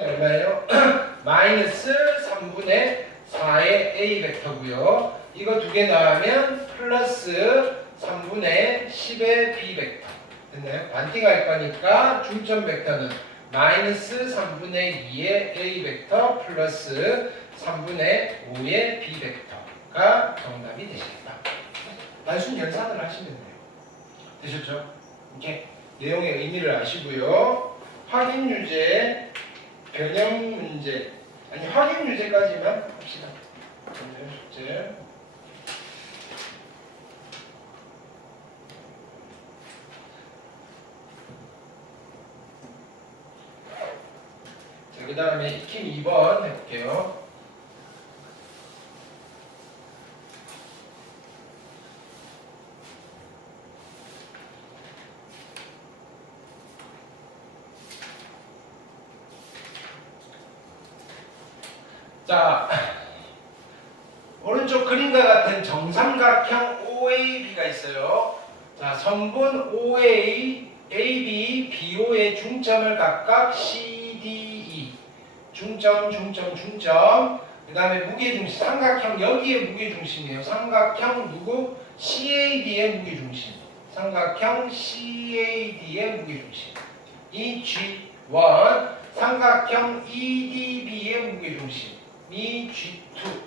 얼마예요? 마이너스 3분의 4의 A 벡터고요. 이거 두 개 더하면 플러스 3분의 10의 B 벡터. 됐나요? 반띵할 거니까 중점 벡터는 마이너스 3분의 2의 A 벡터 플러스 3분의 5의 B 벡터가 정답이 되시겠다. 단순 연산을 하시면 돼요. 되셨죠? 이렇게 내용의 의미를 아시고요. 확인 유제, 변형 문제, 아니 확인 유제까지만 합시다. 변형 숙제. 자, 그 다음에 익힘 2번 해볼게요. 자, 오른쪽 그림과 같은 정삼각형 OAB가 있어요. 자, 선분 OA, AB, BO의 중점을 각각 CDE, 중점, 그 다음에 무게중심, 삼각형 여기에 무게중심이에요. 삼각형 누구? CAD의 무게중심. 삼각형 CAD의 무게중심. 이 G1, 삼각형 EDB의 무게중심. 이 G2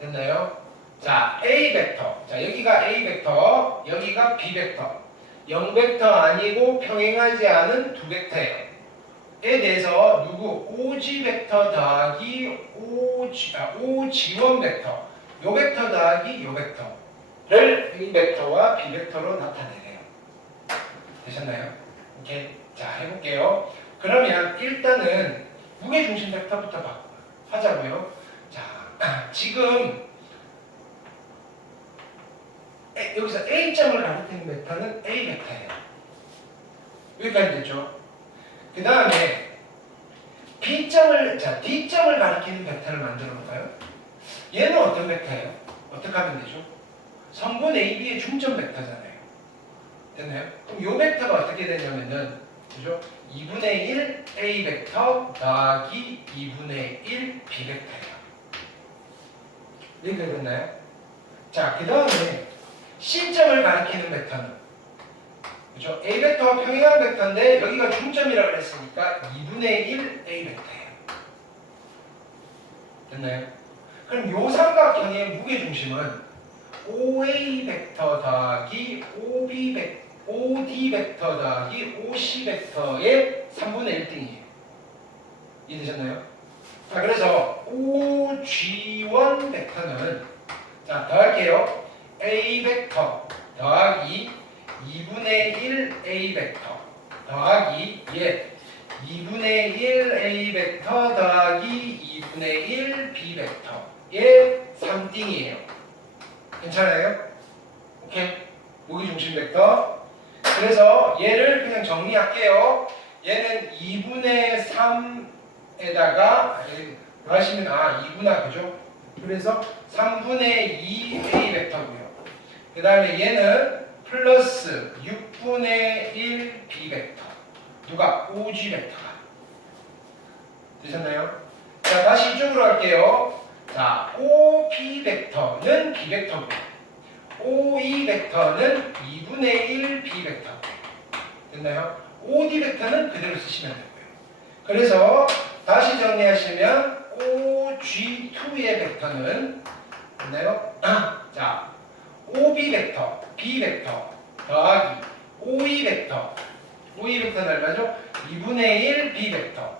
됐나요? 자, A 벡터. 자, 여기가 A 벡터, 여기가 B 벡터. 0벡터 아니고 평행하지 않은 두 벡터예요. 에 대해서 누구? OG 벡터 더하기 OG1 벡터. 요 벡터 더하기 요 벡터를 A 벡터와 B 벡터로 나타내네요. 되셨나요? 오케이. 자, 해볼게요. 그러면 일단은 무게중심 벡터부터 하자고요. 자, 지금 여기서 A점을 가리키는 벡터는 A 벡터예요. 여기까지 됐죠? 그 다음에 B점을, 자, D점을 가리키는 벡터를 만들어 볼까요? 얘는 어떤 벡터예요? 어떻게 하면 되죠? 선분 AB의 중점 벡터잖아요. 됐나요? 그럼 요 벡터가 어떻게 되냐면은, 그죠? 2분의 1 A 벡터 더하기 2분의 1 B 벡터예요. 여기까지 됐나요? 자, 그 다음에 C점을 가리키는 벡터는, 그죠? A 벡터와 평행한 벡터인데 여기가 중점이라고 그랬으니까 2분의 1 A 벡터예요. 됐나요? 그럼 요 삼각형의 무게중심은 OA 벡터 더하기 OD 벡터 더하기 OC 벡터의 3분의 1등이에요. 이해되셨나요? 자, 그래서 OG1 벡터는, 자, 더할게요. A 벡터 더하기 2분의 1 A 벡터 더하기 2분의 1 A 벡터 더하기 2분의 1 B 벡터의 3띵이에요. 괜찮아요? 오케이? 무게중심 벡터. 그래서 얘를 그냥 정리할게요. 얘는 2분의 3에다가 하시면 2구나, 그죠? 그래서 3분의 2 A 벡터고요. 그 다음에 얘는 플러스 6분의 1 B 벡터. 누가? OG 벡터가. 되셨나요? 자, 다시 이쪽으로 할게요. 자, OB 벡터는 B 벡터고요. OE 벡터는 2분의 1 B 벡터. 됐나요? OD 벡터는 그대로 쓰시면 되고요. 그래서 다시 정리하시면 OG2의 벡터는, 됐나요? 자, OB 벡터, B 벡터 더하기 OE 벡터. OE 벡터는 얼마죠? 2분의 1 B 벡터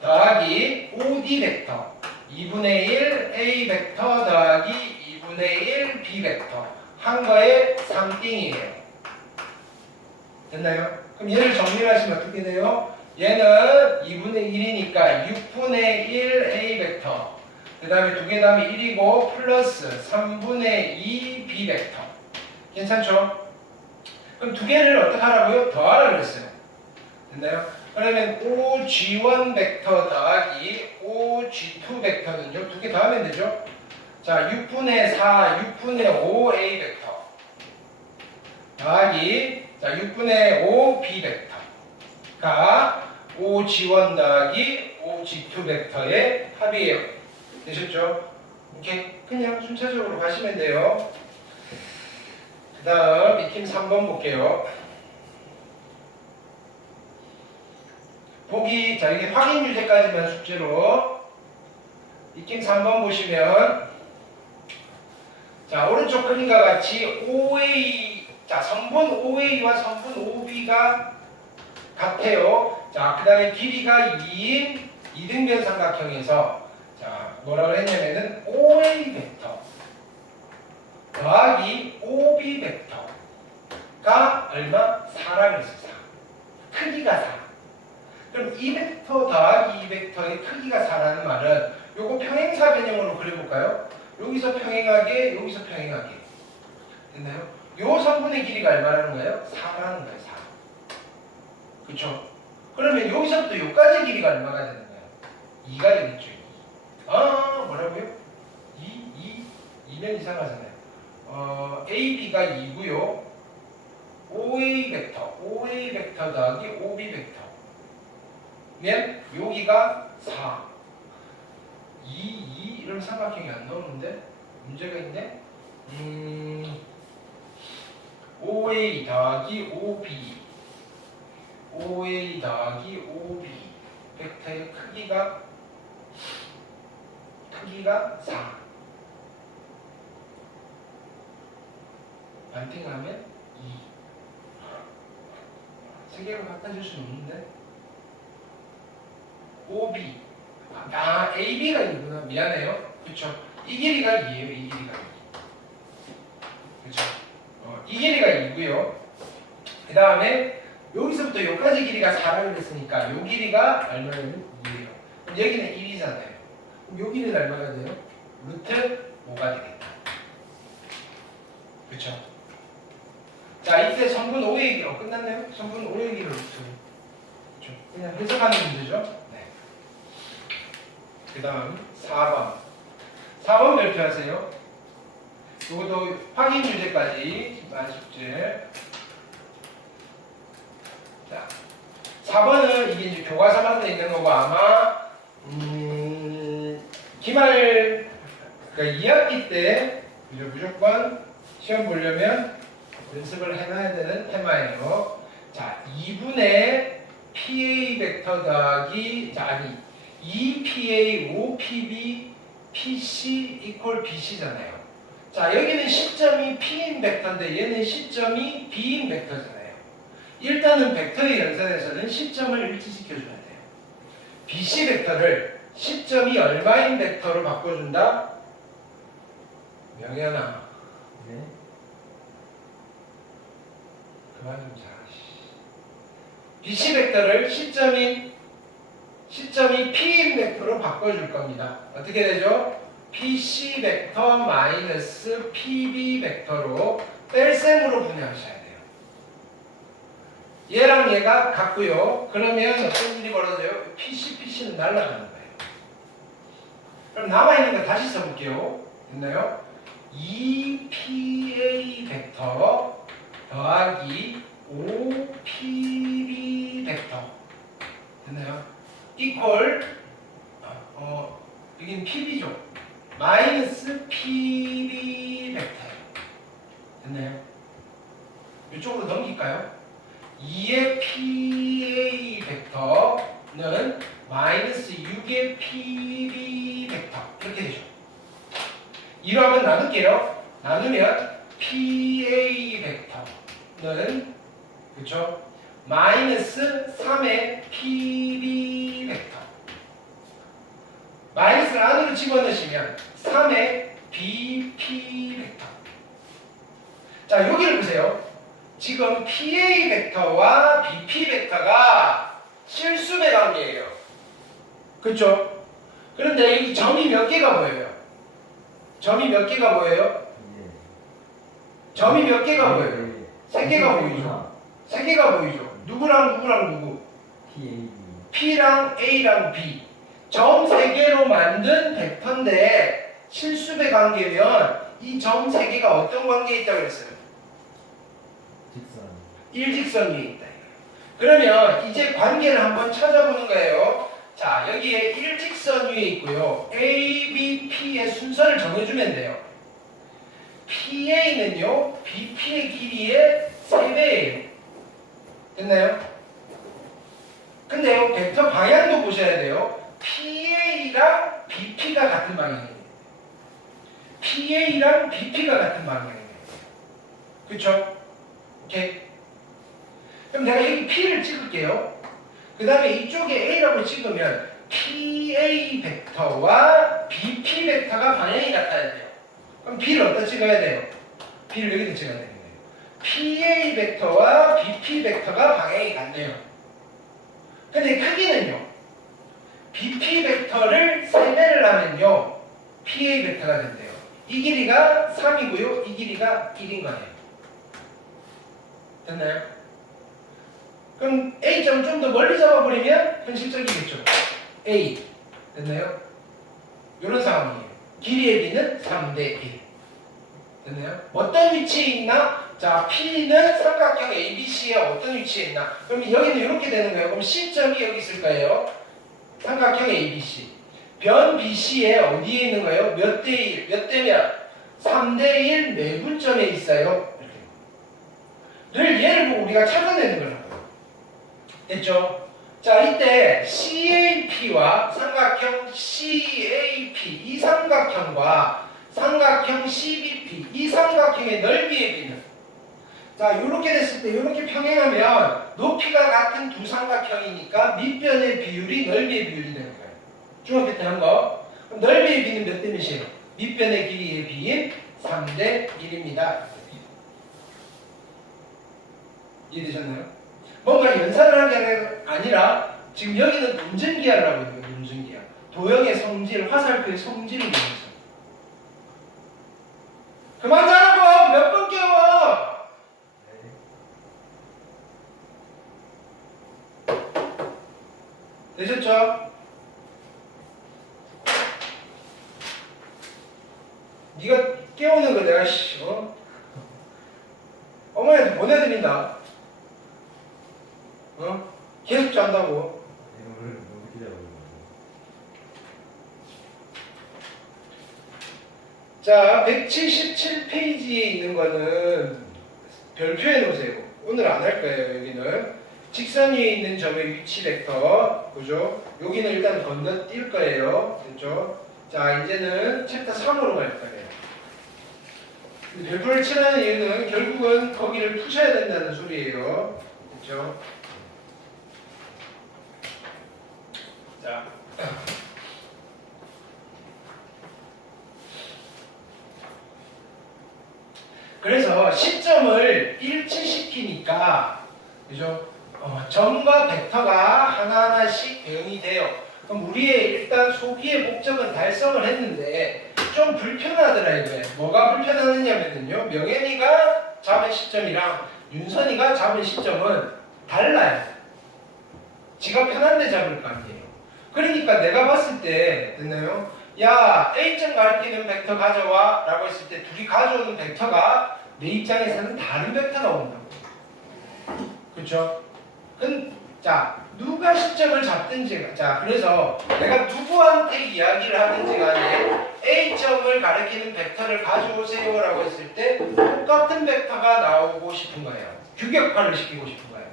더하기 OD 벡터 2분의 1 A 벡터 더하기 2분의 1 B 벡터 한 거에 3띵이에요. 됐나요? 그럼 얘를 정리하시면 어떻게 돼요? 얘는 2분의 1이니까 6분의 1 A 벡터, 그 다음에 두 개 다음에 1이고 플러스 3분의 2 B 벡터. 괜찮죠? 그럼 두 개를 어떻게 하라고요? 더하라고 했어요. 됐나요? 그러면 OG1 벡터 더하기 OG2 벡터는요, 두 개 더하면 되죠? 자, 6분의 4, 6분의 5 A 벡터 더하기, 자, 6분의 5 B 벡터가 OG1 더하기 요 G2 벡터의 합이에요. 되셨죠? 오케이. 그냥 순차적으로 가시면 돼요. 그 다음 익힘 3번 볼게요. 보기, 자, 이게 확인 유제까지만 숙제로. 익힘 3번 보시면, 자, 오른쪽 그림과 같이 OA, 자, 성분 OA와 성분 OB가 같아요. 자, 그 다음에 길이가 2인 이등변 삼각형에서, 자, 뭐라고 했냐면은 OA 벡터 더하기 OB 벡터가 얼마? 4라고 했어요. 4. 크기가 4. 그럼 이 벡터 더하기 이 벡터의 크기가 4라는 말은 요거 평행사 개념으로 그려볼까요? 여기서 평행하게, 여기서 평행하게. 됐나요? 요 성분의 길이가 얼마라는 거예요? 4라는 거예요. 4. 그쵸? 그러면 여기서부터 요까지 길이가 얼마가 되는 거예요? 2가 되겠죠. 2. 아, 뭐라고요? 2면 이상하잖아요. AB가 2고요. OA 벡터 더하기 OB 벡터. 면 여기가 4. 2 이런 삼각형이 안 나오는데 문제가 있네. OA 더하기 OB 벡터의 크기가 4. 반띵하면 2. 세 개로 바꿔줄 수는 없는데. OB. AB가 2구나. 미안해요. 그쵸? 이 길이가 2예요. 이 길이가 2. 그쵸? 이 길이가 2고요. 그 다음에 여기서부터 여기까지 길이가 4라고 그랬으니까 요 길이가 얼마냐면 2예요. 그럼 여기는 1이잖아요. 그럼 요 길이는 얼마가 돼요? 루트 5가 되겠다. 그쵸? 자, 이때 성분 5의 길, 끝났나요? 성분 5의 길을 루트. 그쵸? 그냥 해석하는 문제죠? 네. 그 다음 4번. 4번 발표하세요. 이것도 확인 유제까지 숙제. 자, 4번은 이게 이제 교과서만 돼 있는 거고 아마 기말 그러니까 2학기 때 이제 무조건 시험 보려면 연습을 해놔야 되는 테마예요. 자, 2분의 PA 벡터 더하기 2PA 5PB PC 이퀄 BC잖아요. 자, 여기는 시점이 P인 벡터인데 얘는 시점이 B인 벡터잖아요. 일단은 벡터의 연산에서는 시점을 일치시켜줘야 돼요. BC 벡터를 시점이 얼마인 벡터로 바꿔준다? 명현아. 네. 그만 좀 잘하시. BC 벡터를 시점이 P인 벡터로 바꿔줄 겁니다. 어떻게 되죠? PC 벡터 마이너스 PB 벡터로 뺄셈으로 분해하셔야 돼요. 얘랑 얘가 같고요. 그러면 어떤 일이 벌어져요? PC는 날아가는 거예요. 그럼 남아있는 거 다시 써볼게요. 됐나요? 2PA 벡터 더하기 5PB 벡터 됐나요? 이퀄 여기는 PB죠. 마이너스 PB 벡터 됐나요? 이쪽으로 넘길까요? 2의 PA 벡터는 마이너스 6의 PB 벡터 이렇게 되죠. 2로 한번 나눌게요. 나누면 PA 벡터는 그쵸? 마이너스 3의 PB 벡터 마이너스를 안으로 집어넣으시면 3의 BP 벡터. 자, 여기를 보세요. 지금 PA 벡터와 BP 벡터가 실수배 관계예요. 그쵸? 그런데 이 점이 몇 개가 보여요? 점이 몇 개가 보여요? 점이 몇 개가 보여요? 3개가 보이죠? 3개가 보이죠? 누구랑 누구? P랑 A랑 B. 점 3개로 만든 벡터인데 실수배 관계면 이 점 3개가 어떤 관계에 있다고 그랬어요? 일직선 위에 있다. 그러면 이제 관계를 한번 찾아보는 거예요. 자, 여기에 일직선 위에 있고요. A, B, P의 순서를 정해주면 돼요. PA는요, BP의 길이의 3배예요. 됐나요? 근데요, 벡터 방향도 보셔야 돼요. PA랑 BP가 같은 방향이에요. PA랑 BP가 같은 방향이에요. 그쵸? 오케이? 그럼 내가 여기 P를 찍을게요. 그 다음에 이쪽에 A라고 찍으면 PA 벡터와 BP 벡터가 방향이 같아야 돼요. 그럼 B를 어디다 찍어야 돼요? B를 여기다 찍어야 되겠네요. PA 벡터와 BP 벡터가 방향이 같네요. 근데 크기는요. BP 벡터를 3배를 하면요. PA 벡터가 된대요. 이 길이가 3이고요. 이 길이가 1인 거예요. 됐나요? 그럼 A점을 좀 더 멀리 잡아버리면 현실적이겠죠. A. 됐나요? 이런 상황이에요. 길이의 B는 3대 1. 됐나요? 어떤 위치에 있나? 자, P는 삼각형 ABC에 어떤 위치에 있나? 그럼 여기는 이렇게 되는 거예요. 그럼 C점이 여기 있을 거예요. 삼각형 ABC. 변 BC에 어디에 있는 거예요? 몇 대 1? 몇 대 몇? 3대 1 내분점에 있어요. 늘 얘를 보고 우리가 찾아내는 거라고요. 됐죠? 자, 이때 CAP와 삼각형 CAP 이 삼각형과 삼각형 CBP 이 삼각형의 넓이의 비는 자, 이렇게 됐을 때 이렇게 평행하면 높이가 같은 두 삼각형이니까 밑변의 비율이 넓이의 비율이 되는 거예요. 중학교 때 한 거. 그럼 넓이의 비는 몇 대 몇이에요? 밑변의 길이의 비인 3대 1입니다. 이해되셨나요? 뭔가 연산을 한 게 아니라 지금 여기는 논증기하를 하고 있는 거예요. 논증기하. 도형의 성질, 화살표의 성질을 보면서. 그만 자라고! 몇 번 깨워! 되셨죠? 네가 깨우는 거 내가 어머니한테 보내드린다. 계속 잔다고. 자, 177페이지에 있는 거는 별표해 놓으세요. 오늘 안 할 거예요. 여기는 직선 위에 있는 점의 위치 벡터, 그죠? 여기는 일단 건너뛸 거예요. 됐죠? 자, 이제는 챕터 3으로 갈 거예요. 별표를 칠하는 이유는 결국은 거기를 푸셔야 된다는 소리예요. 그렇죠? 자, 그래서 시점을 일치시키니까, 그죠? 점과 벡터가 하나하나씩 대응이 돼요. 그럼 우리의 일단 소기의 목적은 달성을 했는데 좀 불편하더라 이거예요. 뭐가 불편하느냐면요, 명현이가 잡은 시점이랑 윤선이가 잡은 시점은 달라요. 지가 편한데 잡을 거 아니에요. 그러니까 내가 봤을 때 됐나요? 야, A점 가리키는 벡터 가져와 라고 했을 때 둘이 가져오는 벡터가 내 입장에서는 다른 벡터가 온다고. 그렇죠? 자, 누가 시점을 잡든지, 자, 그래서 내가 누구한테 이야기를 하든지 간에 A점을 가리키는 벡터를 가져오세요 라고 했을 때 똑같은 벡터가 나오고 싶은 거예요. 규격화를 시키고 싶은 거예요.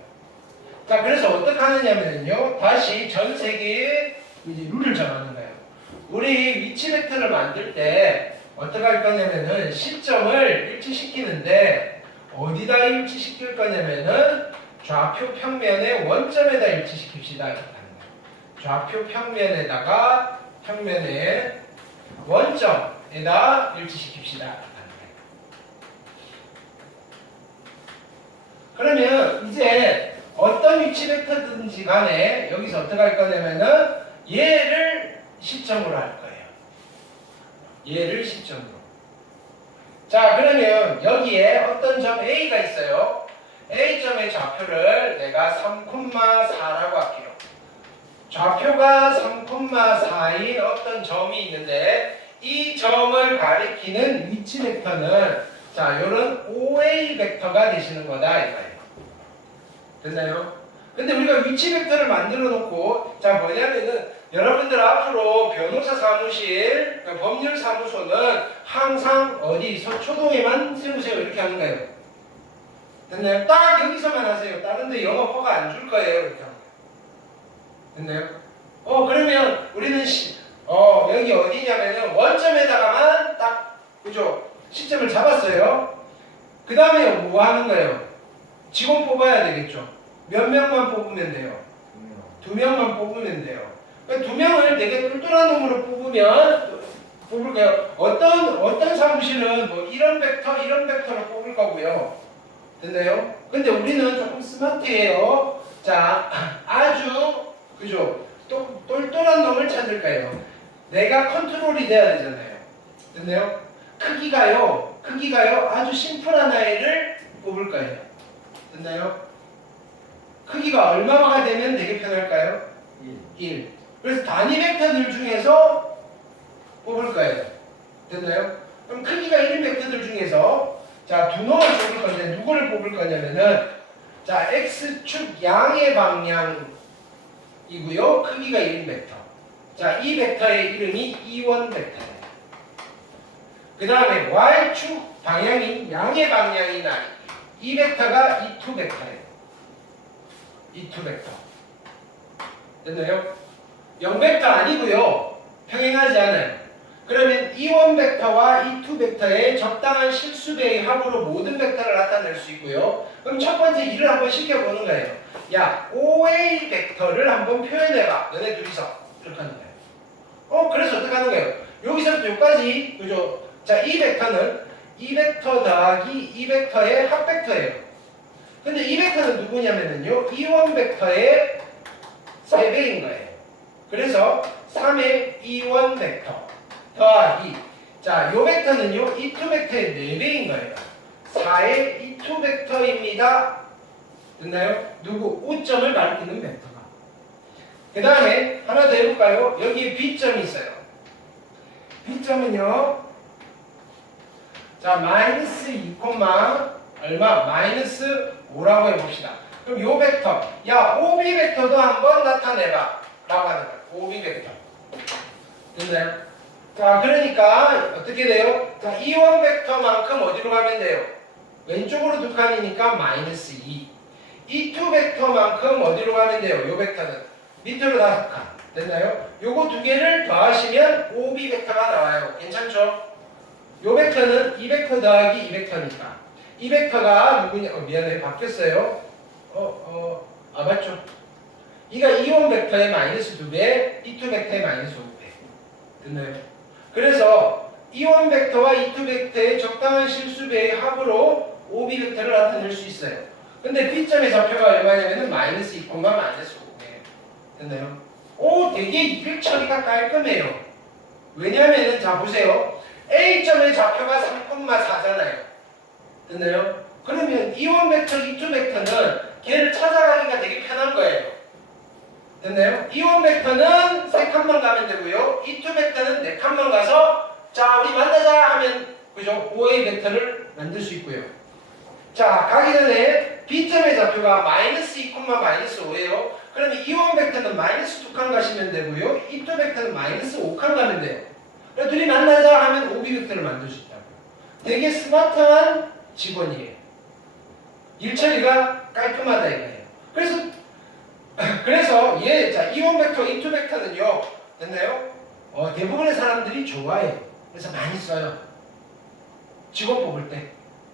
자, 그래서 어떻게 하느냐면요, 다시 전 세계에 이제 룰을 정하는 거예요. 우리 위치 벡터를 만들 때 어떻게 할 거냐면은 시점을 일치시키는데 어디다 일치시킬 거냐면은 좌표 평면의 원점에다 일치시킵시다. 좌표 평면에다가 평면의 원점에다 일치시킵시다. 그러면 이제 어떤 위치 벡터든지 간에 여기서 어떻게 할 거냐면은 얘를 시점으로 할 거예요. 얘를 시점으로. 자, 그러면 여기에 어떤 점 A가 있어요. A점의 좌표를 내가 3,4라고 할게요. 좌표가 3,4인 어떤 점이 있는데 이 점을 가리키는 위치 벡터는 자, 요런 OA 벡터가 되시는 거다 이거예요. 됐나요? 근데 우리가 위치 벡터를 만들어 놓고 자 뭐냐면은 여러분들 앞으로 변호사 사무실, 그러니까 법률 사무소는 항상 어디 서초동에만 세우세요 이렇게 하는 거예요. 됐나요? 딱 여기서만 하세요. 다른 데 영업 허가 안 줄 거예요. 이렇게 하는 거예요. 됐나요? 그러면 우리는 여기 어디냐면은 원점에다가만 딱 그죠? 시점을 잡았어요. 그 다음에 뭐 하는 거예요? 직원 뽑아야 되겠죠. 몇 명만 뽑으면 돼요? 2명만 뽑으면 돼요. 그러니까 2명을 되게 똘똘한 놈으로 뽑을까요? 어떤 사무실은 뭐 이런 벡터로 뽑을 거고요. 됐나요? 근데 우리는 조금 스마트해요. 자, 아주 그죠? 똘똘한 놈을 찾을까요? 내가 컨트롤이 돼야 되잖아요. 됐나요? 크기가요 아주 심플한 아이를 뽑을 거예요. 됐나요? 크기가 얼마가 되면 되게 편할까요? 1. 그래서 단위 벡터들 중에서 뽑을 거예요. 됐나요? 그럼 크기가 1인 벡터들 중에서 자, 두 놈을 뽑을 건데 누구를 뽑을 거냐면은 자, x축 양의 방향이고요. 크기가 1인 벡터. 자, 이 벡터의 이름이 E1 벡터예요. 그 다음에 y축 방향이 양의 방향인 이 벡터가 E2 벡터예요. E2 벡터. 됐나요? 0벡터 아니고요. 평행하지 않아요. 그러면 E1 벡터와 E2 벡터의 적당한 실수배의 합으로 모든 벡터를 나타낼 수 있고요. 그럼 첫 번째 일을 한번 시켜보는 거예요. 야, OA 벡터를 한번 표현해봐. 너네 둘이서. 이렇게 하는 거예요. 그래서 어떻게 하는 거예요? 여기서부터 여기까지, 그죠? 자, 이 벡터는 이 벡터 더하기 이 벡터의 합 벡터예요. 근데 이 벡터는 누구냐면요. E1 벡터의 3배인 거예요. 그래서 3의 E1 벡터 더하기 자, 요 벡터는요. E2 벡터의 4배인 거예요. 4의 E2 벡터입니다. 됐나요? 누구? 오점을 가리키는 벡터가. 그 다음에 하나 더 해볼까요? 여기에 B점이 있어요. B점은요. 자, 마이너스 2, 얼마? 마이너스 5라고 해봅시다. 그럼 요 벡터, 야, OB 벡터도 한번 나타내봐. 라고 하는 거예요. OB 벡터. 됐나요? 자, 그러니까 어떻게 돼요? 자, E1 벡터만큼 어디로 가면 돼요? 왼쪽으로 두 칸이니까 마이너스 2. E2 벡터만큼 어디로 가면 돼요? 요 벡터는 밑으로 5칸. 됐나요? 요거 두 개를 더하시면 OB 벡터가 나와요. 괜찮죠? 요 벡터는 이 벡터 더하기 이 벡터니까 이 벡터가 누구냐? 미안해, 바뀌었어요. 맞죠? 이가 E1 벡터의 마이너스 2배, E2 벡터의 마이너스 5배. 됐나요? 그래서 E1 벡터와 E2 벡터의 적당한 실수배의 합으로 OB 벡터를 나타낼 수 있어요. 근데 B점의 좌표가 얼마냐면은 마이너스 2, 마이너스 5배. 됐나요? 되게 일 처리가 깔끔해요. 왜냐면은 자 보세요. A점의 좌표가 3,4잖아요. 됐나요? 그러면 E1 벡터, E2 벡터는 걔를 찾아가기가 되게 편한 거예요. 됐나요? E1 벡터는 3칸만 가면 되고요. E2 벡터는 4칸만 가서 자, 우리 만나자 하면 그죠? OA 벡터를 만들 수 있고요. 자, 가기 전에 B점의 좌표가 마이너스 2, 마이너스 5예요. 그러면 E1 벡터는 마이너스 2칸 가시면 되고요. E2 벡터는 마이너스 5칸 가면 돼요. 그래서 둘이 만나자 하면 OB 벡터를 만들 수 있다고요. 되게 스마트한 직원이에요. 일처리가 깔끔하다 이거예요. 그래서 자, E1 벡터, E2 벡터는요. 됐나요? 대부분의 사람들이 좋아해요. 그래서 많이 써요. 직원 뽑을 때.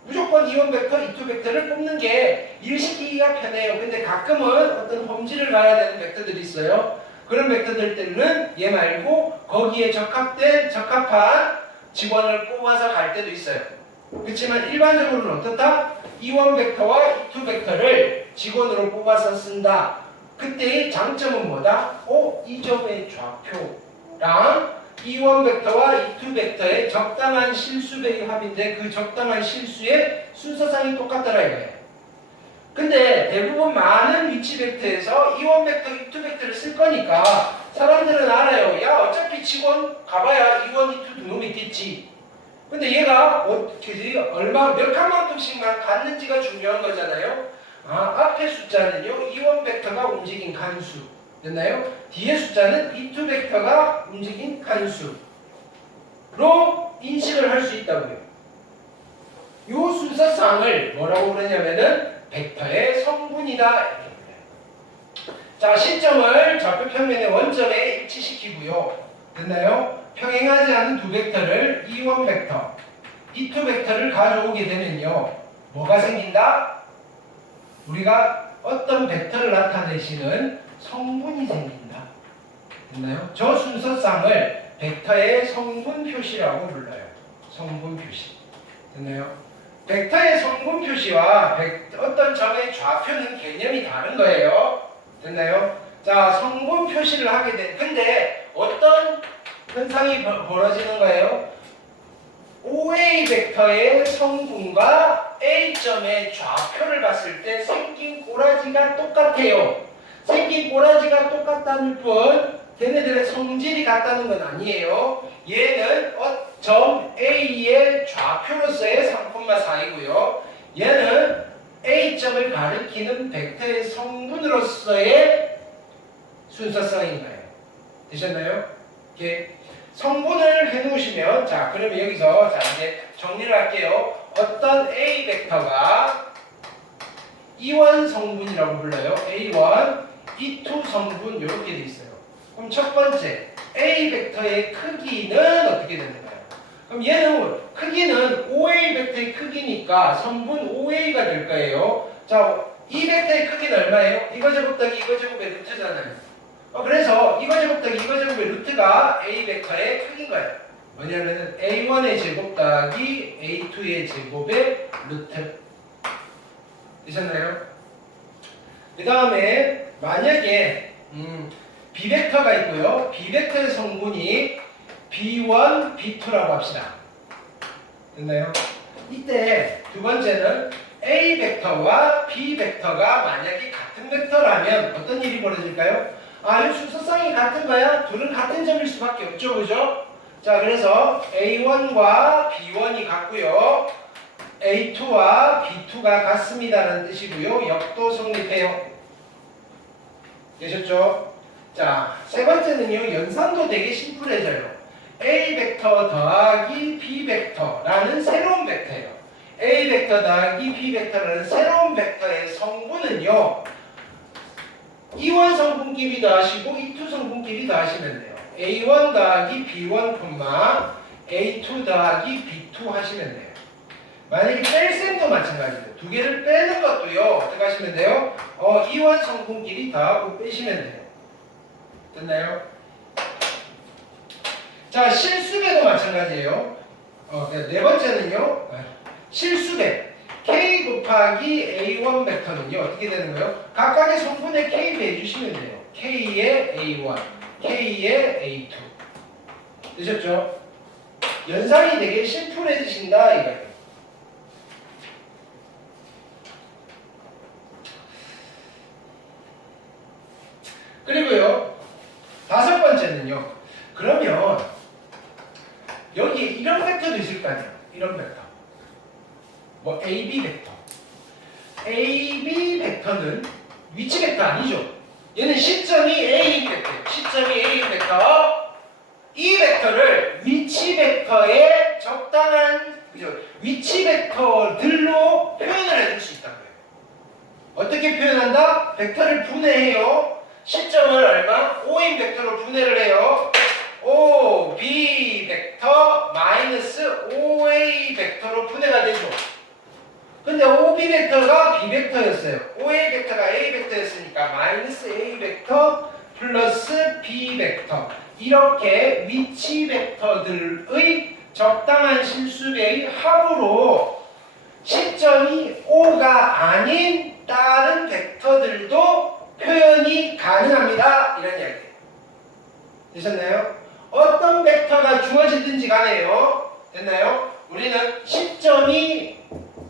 무조건 E1 벡터, E2 벡터를 뽑는 게 일시키기가 편해요. 근데 가끔은 어떤 험지를 가야 되는 벡터들이 있어요. 그런 벡터들 때는 얘 말고 거기에 적합한 직원을 뽑아서 갈 때도 있어요. 그렇지만 일반적으로는 어떻다? E1 벡터와 E2 벡터를 직원으로 뽑아서 쓴다. 그때의 장점은 뭐다? 이 점의 좌표랑 E1 벡터와 E2 벡터의 적당한 실수배의 합인데 그 적당한 실수의 순서상이 똑같더라 이거예요. 근데 대부분 많은 위치 벡터에서 E1 벡터, E2 벡터를 쓸 거니까 사람들은 알아요. 야, 어차피 직원 가봐야 E1, E2 두 놈이 있겠지. 근데 얘가 몇 칸만큼씩만 갔는지가 중요한 거잖아요. 앞에 숫자는요, 이원 벡터가 움직인 칸수. 됐나요? 뒤에 숫자는 이투 벡터가 움직인 칸수로 인식을 할 수 있다고요. 이 순서상을 뭐라고 부르냐면은 벡터의 성분이다. 이렇게 불러요. 자, 시점을 좌표 평면의 원점에 일치시키고요. 됐나요? 평행하지 않은 두 벡터를 이원 벡터, 이투 벡터를 가져오게 되면요. 뭐가 생긴다? 우리가 어떤 벡터를 나타내시는 성분이 생긴다. 됐나요? 저 순서상을 벡터의 성분 표시라고 불러요. 성분 표시. 됐나요? 벡터의 성분 표시와 어떤 점의 좌표는 개념이 다른 거예요. 됐나요? 자, 성분 표시를 하게 돼. 근데 어떤 현상이 벌어지는 거예요? OA 벡터의 성분과 A점의 좌표를 봤을 때 생긴 꼬라지가 똑같아요. 생긴 꼬라지가 똑같다는 뿐 걔네들의 성질이 같다는 건 아니에요. 얘는 점 A의 좌표로서의 3,4이고요. 얘는 A점을 가리키는 벡터의 성분으로서의 순서성인 거예요. 되셨나요? 이렇게 성분을 해놓으시면, 자, 그러면 여기서 자 이제 정리를 할게요. 어떤 A 벡터가 E1 성분이라고 불러요. A1, E2 성분 이렇게 돼 있어요. 그럼 첫 번째 A 벡터의 크기는 어떻게 되는가요? 그럼 얘는 크기는 OA 벡터의 크기니까 성분 OA가 될 거예요. 자, 이 벡터의 크기는 얼마예요? 이거 제곱 더하기 이거 제곱의 루트잖아요. 그래서 이거 제곱 더하기 이거 제곱의 루트가 A 벡터의 크기인 거예요. 뭐냐면은 A1의 제곱 더하기 A2의 제곱의 루트. 되셨나요? 그 다음에 만약에 B 벡터가 있고요. B 벡터의 성분이 B1, B2라고 합시다. 됐나요? 이때 두 번째는 A 벡터와 B 벡터가 만약에 같은 벡터라면 어떤 일이 벌어질까요? 이 순서성이 같은 거야? 둘은 같은 점일 수밖에 없죠, 그죠? 자, 그래서 A1과 B1이 같고요. A2와 B2가 같습니다라는 뜻이고요. 역도 성립해요. 되셨죠? 자, 세 번째는요. 연산도 되게 심플해져요. A 벡터 더하기 B 벡터라는 새로운 벡터예요. A 벡터 더하기 B 벡터라는 새로운 벡터의 성분은요. E1 성분끼리 더하시고 E2 성분끼리 더하시면 돼요. A1 더하기 B1, A2 더하기 B2 하시면 돼요. 만약에 뺄 셈도 마찬가지예요. 두 개를 빼는 것도요. 어떻게 하시면 돼요? E1 성분끼리 더하고 빼시면 돼요. 됐나요? 자, 실수배도 마찬가지예요. 네 번째는요. 실수배. K 곱하기 A1 벡터는요. 어떻게 되는 거예요? 각각의 성분에 K 빼주시면 돼요. K의 A1, K의 A2. 되셨죠? 연산이 되게 심플해지신다 이거예요. 그리고요. 다섯 번째는요. 그러면 여기 이런 벡터도 있을 거 아니에요. 이런 벡터. 뭐 AB 벡터. AB 벡터는 위치 벡터 아니죠. 얘는 시점이 A인 벡터예요. 시점이 A인 벡터. 이 벡터를 위치 벡터의 적당한 위치 벡터들로 표현을 해줄 수 있다는 거예요. 어떻게 표현한다? 벡터를 분해해요. 시점을 얼마? O인 벡터로 분해를 해요. O, B 벡터 마이너스 OA 벡터로 분해가 되죠. 근데 OB 벡터가 B 벡터였어요. OA 벡터가 A 벡터였으니까 마이너스 A 벡터 플러스 B 벡터. 이렇게 위치 벡터들의 적당한 실수배의 합으로 시점이 O가 아닌 다른 벡터들도 표현이 가능합니다. 이런 이야기예요. 되셨나요? 어떤 벡터가 주어지든지 간에요. 됐나요? 우리는 시점이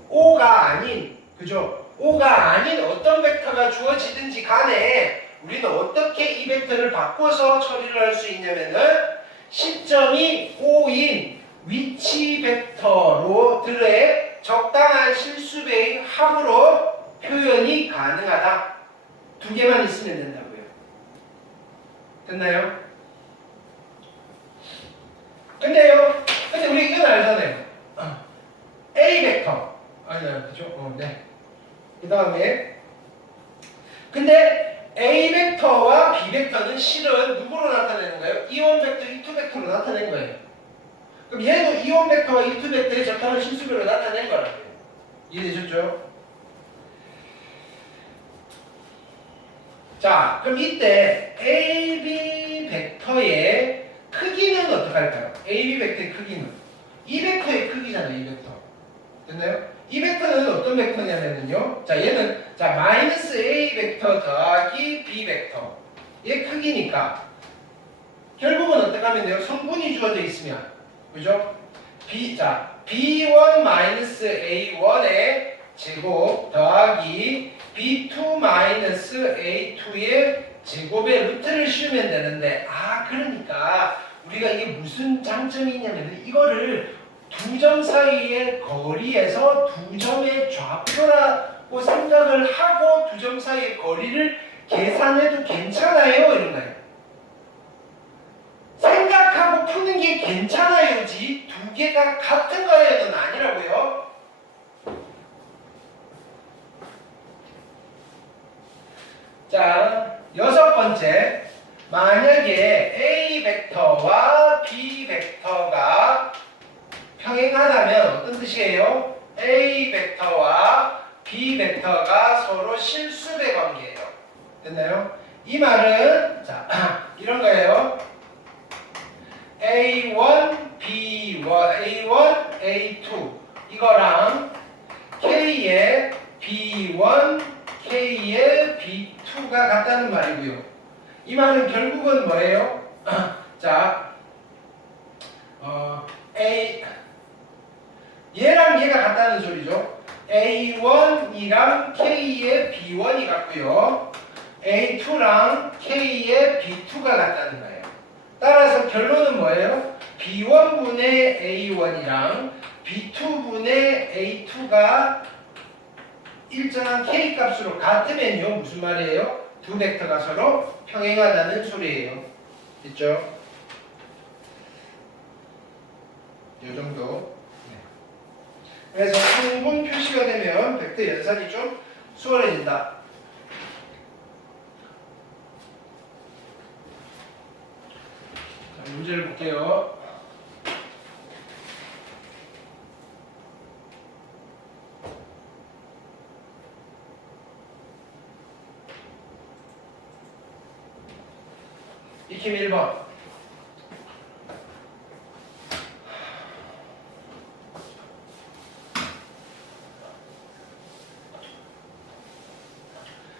O가 아닌, 그죠? O가 아닌 어떤 벡터가 주어지든지 간에 우리는 어떻게 이 벡터를 바꿔서 처리를 할 수 있냐면은 시점이 O인 위치 벡터로들의 적당한 실수배의 합으로 표현이 조건이 가능하다. 두 개만 있으면 된다고요. 됐나요? 근데 우리 이건 알잖아요. A 벡터. 아니요, 그죠? 네. 그 다음에 근데 A 벡터와 B 벡터는 실은 누구로 나타내는 거예요? 이원 벡터, 이투 벡터로 나타낸 거예요. 그럼 얘도 이원 벡터와 이투 벡터에 적합한 실수별로 나타낸 거라고요. 이해되셨죠? 자, 그럼 이때 AB 벡터의 크기는 어떻게 할까요? AB 벡터의 크기는 이 벡터의 크기잖아요. 이 벡터. 됐나요? 이 벡터는 어떤 벡터냐면요. 자, 얘는 마이너스 A 벡터 더하기 B 벡터의 크기니까 결국은 어떻게 하면 돼요? 성분이 주어져 있으면 그죠? B1 마이너스 A1의 제곱 더하기 B2 마이너스 A2의 제곱의 루트를 씌우면 되는데 그러니까 우리가 이게 무슨 장점이 있냐면 이거를 두 점 사이의 거리에서 두 점의 좌표라고 생각을 하고 두 점 사이의 거리를 계산해도 괜찮아요 이런 거예요. 생각하고 푸는 게 괜찮아요지 두 개가 같은 거예요는 아니라고요. 자, 여섯 번째. 만약에 A 벡터와 B 벡터가 평행하다면 어떤 뜻이에요? A 벡터와 B 벡터가 서로 실수배 관계예요. 됐나요? 이 말은 이런 거예요. A1, B1, A1, A2 이거랑 K의 B1, K의 B2가 같다는 말이고요. 이 말은 결국은 뭐예요? 얘랑 얘가 같다는 소리죠. A1이랑 K의 B1이 같고요. A2랑 K의 B2가 같다는 거예요. 따라서 결론은 뭐예요? B1분의 A1이랑 B2분의 A2가 일정한 K 값으로 같으면요. 무슨 말이에요? 두 벡터가 서로 평행하다는 소리예요. 됐죠? 이 정도. 그래서 성분 표시가 되면 벡터 연산이 좀 수월해진다. 자, 문제를 볼게요. 익힘 1번.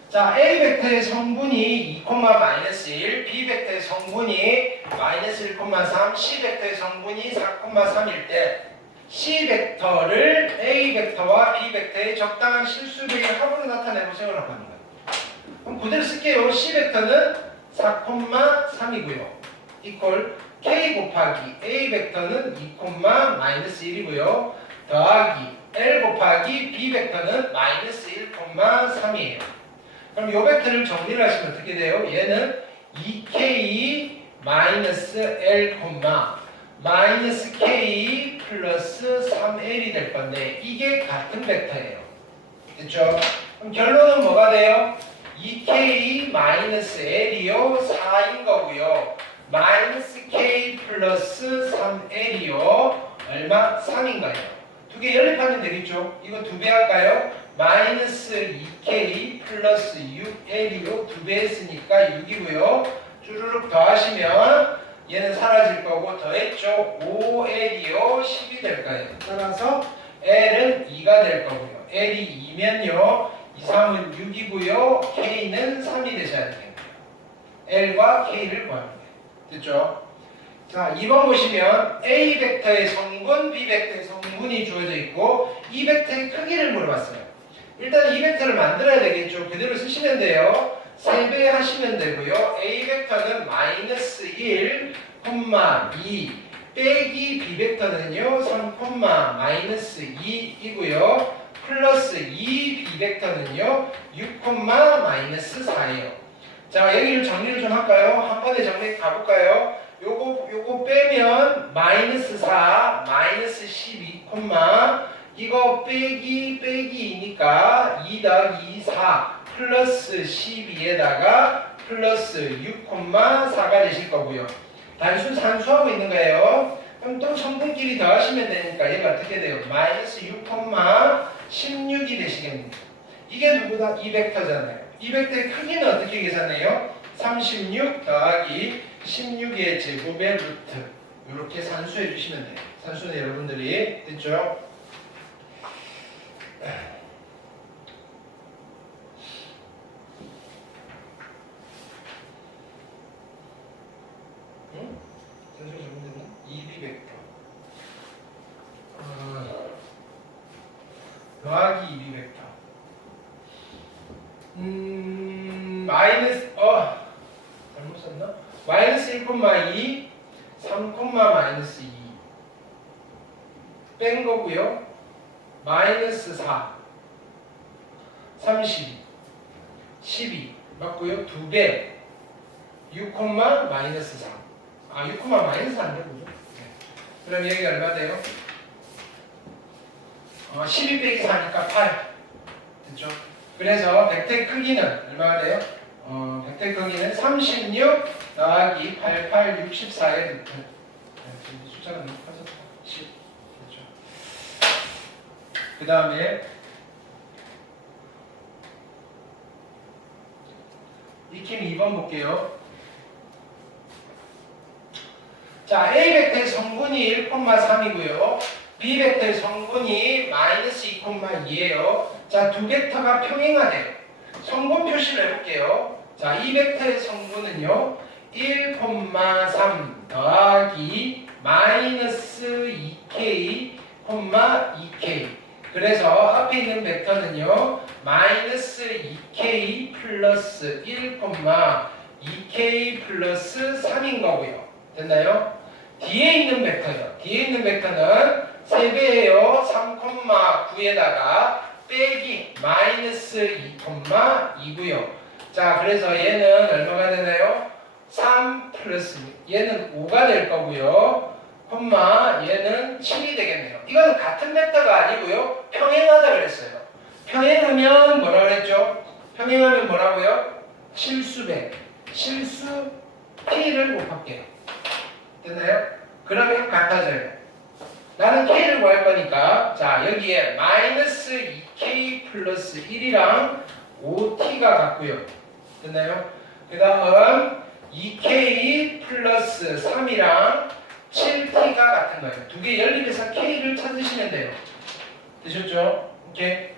자, A 벡터의 성분이 2,-1, B 벡터의 성분이 -1,3, C 벡터의 성분이 4,3일 때 C 벡터를 A 벡터와 B 벡터의 적당한 실수배의 합으로 나타내보세요라고 하는 거예요. 그럼 그대로 쓸게요. C 벡터는 4,3이고요. 이퀄 K 곱하기 A 벡터는 2,-1이고요. 더하기 L 곱하기 B 벡터는 -1,3이에요. 그럼 이 벡터를 정리를 하시면 어떻게 돼요? 얘는 2K L, K 플러스 3L이 될 건데 이게 같은 벡터예요. 됐죠? 그럼 결론은 뭐가 돼요? 2K L이요 4인 거고요. K 플러스 3L이요 얼마? 3인 거예요. 두 개 연립하면 되겠죠? 이거 두 배 할까요? -2K 플러스 6L이요. 두 배 했으니까 6이고요. 쭈르륵 더하시면 얘는 사라질 거고 더했죠. 5L이요. 10이 될 거예요. 따라서 L은 2가 될 거고요. L이 2면요. 2, 3은 6이고요. K는 3이 되셔야 되는 거예요. L과 K를 구하는 거예요. 됐죠? 자, 2번 보시면 A 벡터의 성분, B 벡터의 성분이 주어져 있고 이 벡터의 크기를 물어봤어요. 일단 이 벡터를 만들어야 되겠죠. 그대로 쓰시면 돼요. 3배 하시면 되고요. A 벡터는 -1, 2 빼기 B 벡터는요 3, -2이고요. 플러스 2b 벡터는요 6, 마이너스 4예요. 자, 여기를 정리를 좀 할까요? 한 번에 정리 가볼까요? 요거 빼면 마이너스 4, 마이너스 12, 이거 빼기니까 2 더하기 4 플러스 12에다가 플러스 6, 4가 되실 거고요. 단수 산수하고 있는 거예요. 그럼 또 성분끼리 더하시면 되니까 얘가 어떻게 돼요? 마이너스 6, 16이 되시겠습니다. 이게 누구다? 이 벡터잖아요. 이 벡터의 크기는 어떻게 계산해요? 36 더하기 16의 제곱의 루트. 이렇게 산수해 주시면 돼요. 산수는 여러분들이 됐죠? 응? 산수 여러분들은 2b 벡터 더하기 2b 벡터 마이너스 잘못 썼나? 마이너스 1, 2 3, 마이너스 2 뺀 거고요. 마이너스 4 32 12 맞고요. 2배 6, 마이너스 3 6, 마이너스 안 되고요. 네. 그럼 여기 얼마 돼요? 12 빼기 4니까 8 됐죠? 그래서 벡터의 크기는 얼마가 돼요? 벡터의 크기는 36 더하기 88, 64의 루트. 네, 숫자가 너무 커서 10 됐죠? 그 다음에 익힘 2번 볼게요. 자, A 벡터의 성분이 1, 3이고요. B 벡터의 성분이 마이너스 2, 2예요. 자, 두 벡터가 평행하네요. 성분 표시를 해볼게요. 자, 이 벡터의 성분은요 1, 3 더하기 마이너스 2k, 2k. 그래서 앞에 있는 벡터는요 마이너스 2k 플러스 1, 2k 플러스 3인 거고요. 됐나요? 뒤에 있는 벡터요. 뒤에 있는 벡터는 3배예요. 3,9에다가 빼기 마이너스 2, 2고요. 자, 그래서 얘는 얼마가 되나요? 3 플러스 얘는 5가 될 거고요. 얘는 7이 되겠네요. 이건 같은 벡터가 아니고요. 평행하다 그랬어요. 평행하면 뭐라 그랬죠? 평행하면 뭐라고요? 실수배. 실수 t를 곱할게요. 됐나요? 그러면 같아져요. 나는 k를 구할 거니까 자 여기에 마이너스 2k 플러스 1이랑 5t가 같고요. 됐나요? 그 다음 2k 플러스 3이랑 7t가 같은 거예요. 두 개 연립해서 k를 찾으시면 돼요. 되셨죠? 오케이.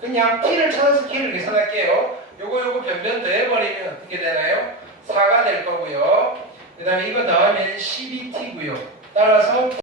그냥 t를 찾아서 k를 계산할게요. 요거 변변 더해버리면 어떻게 되나요? 4가 될 거고요. 그 다음에 이거 더하면 12t고요. 따라서